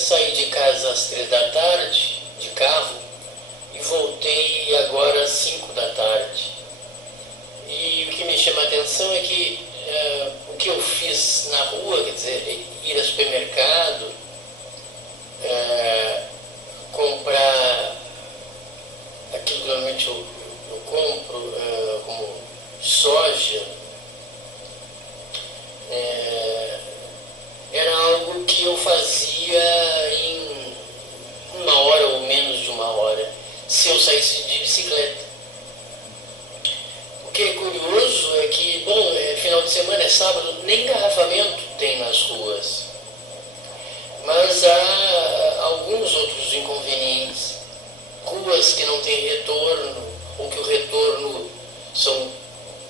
saí de casa às 3 da tarde, de carro, e voltei agora às 5 da tarde. E o que me chama a atenção é que o que eu fiz na rua, quer dizer, ir ao supermercado, comprar aquilo que normalmente eu compro, como soja, era algo que eu fazia em 1 hora ou menos de 1 hora, se eu saísse de bicicleta. O que é curioso é que, bom, final de semana, é sábado, nem engarrafamento tem nas ruas. Mas há alguns outros inconvenientes. Ruas que não têm retorno, ou que o retorno são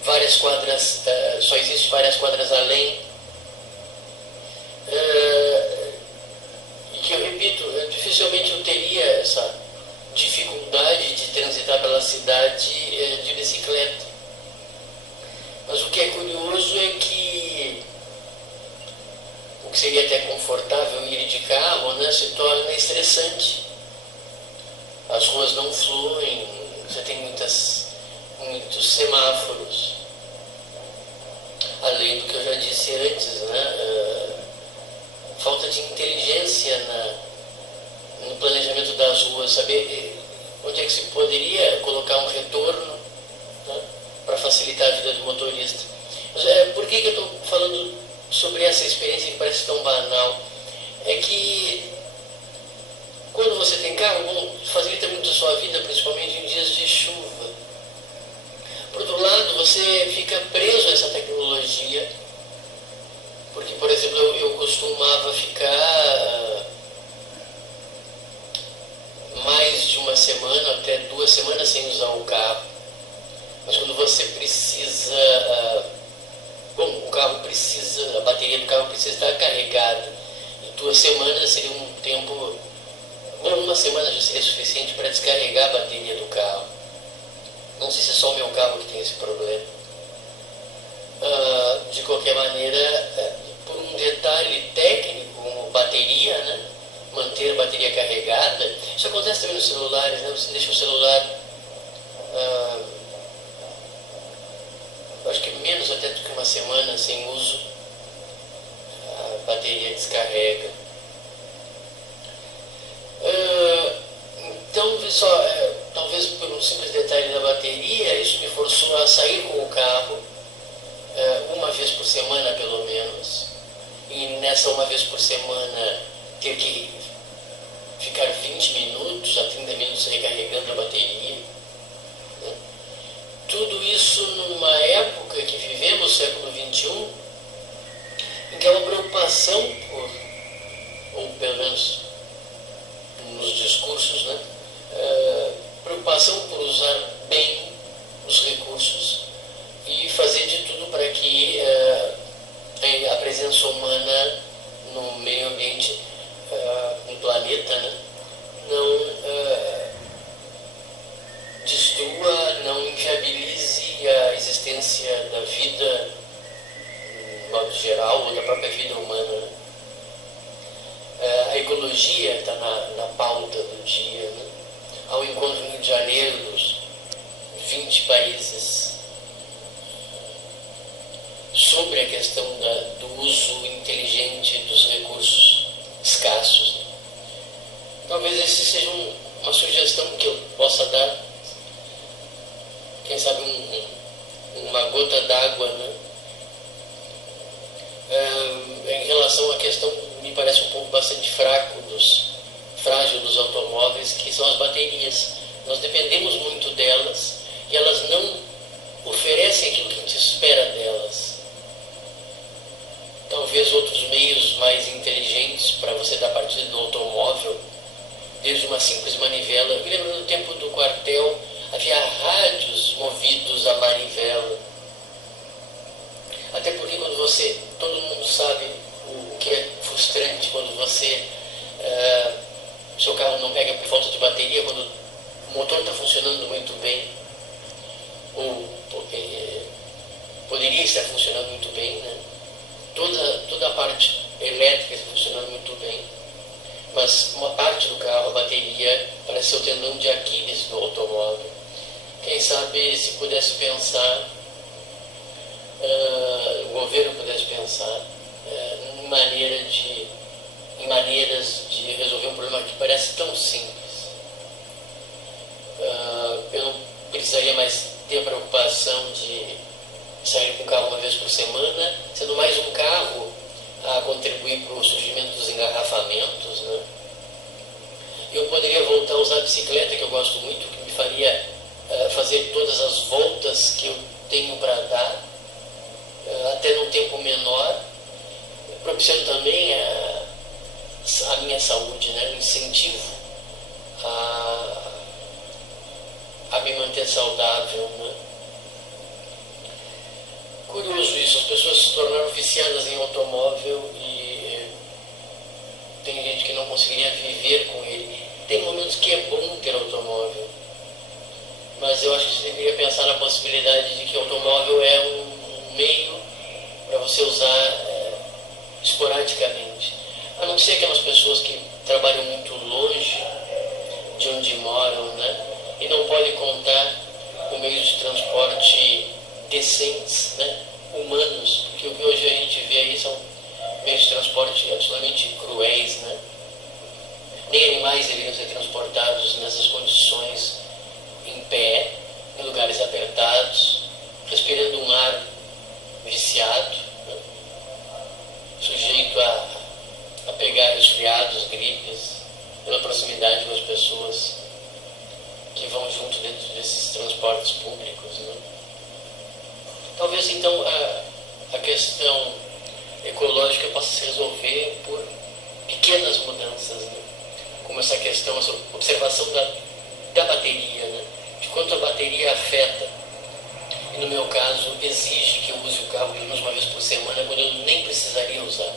várias quadras, só existe várias quadras além. E que eu repito, dificilmente eu teria essa dificuldade de transitar pela cidade de bicicleta. Mas o que é curioso é que o que seria até confortável ir de carro, né, se torna estressante. As ruas não fluem, você tem muitos semáforos. Além do que eu já disse antes, né, falta de inteligência no planejamento das ruas, saber onde é que se poderia colocar um retorno, né, para facilitar a vida do motorista. Mas, por que eu estou falando sobre essa experiência que parece tão banal? É que quando você tem carro, bom, facilita muito a sua vida, principalmente em dias de chuva. Por outro lado, você fica preso a essa tecnologia, porque, por exemplo, eu costumava ficar mais de uma semana, até 2 semanas sem usar o carro. Mas quando você precisa, o carro precisa, a bateria do carro precisa estar carregada. E 2 semanas seria um tempo, bom, 1 semana já seria suficiente para descarregar a bateria do carro. Não sei se é só o meu carro que tem esse problema. De qualquer maneira, por um detalhe técnico, como bateria, né? Manter a bateria carregada, isso acontece também nos celulares, né? Você deixa o celular, acho que menos até do que 1 semana sem uso, a bateria descarrega. Então, só, talvez por um simples detalhe da bateria, isso me forçou a sair com o carro 1 vez por semana, pelo menos. E nessa 1 vez por semana ter que ficar 20 minutos a 30 minutos recarregando a bateria. Né? Tudo isso numa época que vivemos, século XXI, em que há uma preocupação ou pelo menos nos discursos, né? Preocupação por usar bem os recursos e fazer de tudo para que a presença humana no meio ambiente, no planeta, né, não destrua, não inviabilize a existência da vida, de modo geral, ou da própria vida humana. Né? A ecologia está na pauta do dia. Né? Ao encontro no Rio de Janeiro dos 20 países sobre a questão do uso inteligente dos recursos escassos. Né? Talvez esse seja uma sugestão que eu possa dar, quem sabe uma gota d'água, né? Em relação à questão, me parece um pouco bastante frágil dos automóveis, que são as baterias. Nós dependemos muito delas e elas não oferecem aquilo que a gente espera delas. Talvez outros meios mais inteligentes para você dar partida no automóvel, desde uma simples manivela. Eu me lembro no tempo do quartel, havia rádios movidos a manivela. Até porque todo mundo sabe o que é frustrante quando seu carro não pega por falta de bateria, quando o motor está funcionando muito bem, ou poderia estar funcionando muito bem, né? Toda a parte elétrica está funcionando muito bem, mas uma parte do carro, a bateria, parece ser o tendão de Aquiles do automóvel. Quem sabe se pudesse pensar, o governo pudesse pensar em maneiras de resolver um problema que parece tão simples. Eu não precisaria mais ter a preocupação de sair com o carro uma vez por semana, sendo mais um carro a contribuir para o surgimento dos engarrafamentos, né? Eu poderia voltar a usar a bicicleta, que eu gosto muito, que me faria fazer todas as voltas que eu tenho para dar, até num tempo menor, propiciando também a minha saúde, né? O incentivo a me manter saudável, né? Curioso isso, as pessoas se tornaram viciadas em automóvel e tem gente que não conseguiria viver com ele. Tem momentos que é bom ter automóvel, mas eu acho que você deveria pensar na possibilidade de que o automóvel é um meio para você usar esporadicamente. A não ser aquelas pessoas que trabalham muito longe de onde moram, né? E não podem contar com meios de transporte decentes, né? Humanos, porque o que hoje a gente vê aí são meios de transporte absolutamente cruéis, né? Nem animais deveriam ser transportados nessas condições em pé, em lugares apertados, respirando um ar viciado, né? Sujeito a pegar resfriados, gripes, pela proximidade com as pessoas que vão junto dentro desses transportes públicos, né? Talvez então a questão ecológica possa se resolver por pequenas mudanças, né? Como essa questão, essa observação da bateria, né? De quanto a bateria afeta. E no meu caso, exige que eu use o carro pelo menos uma vez por semana, quando eu nem precisaria usar.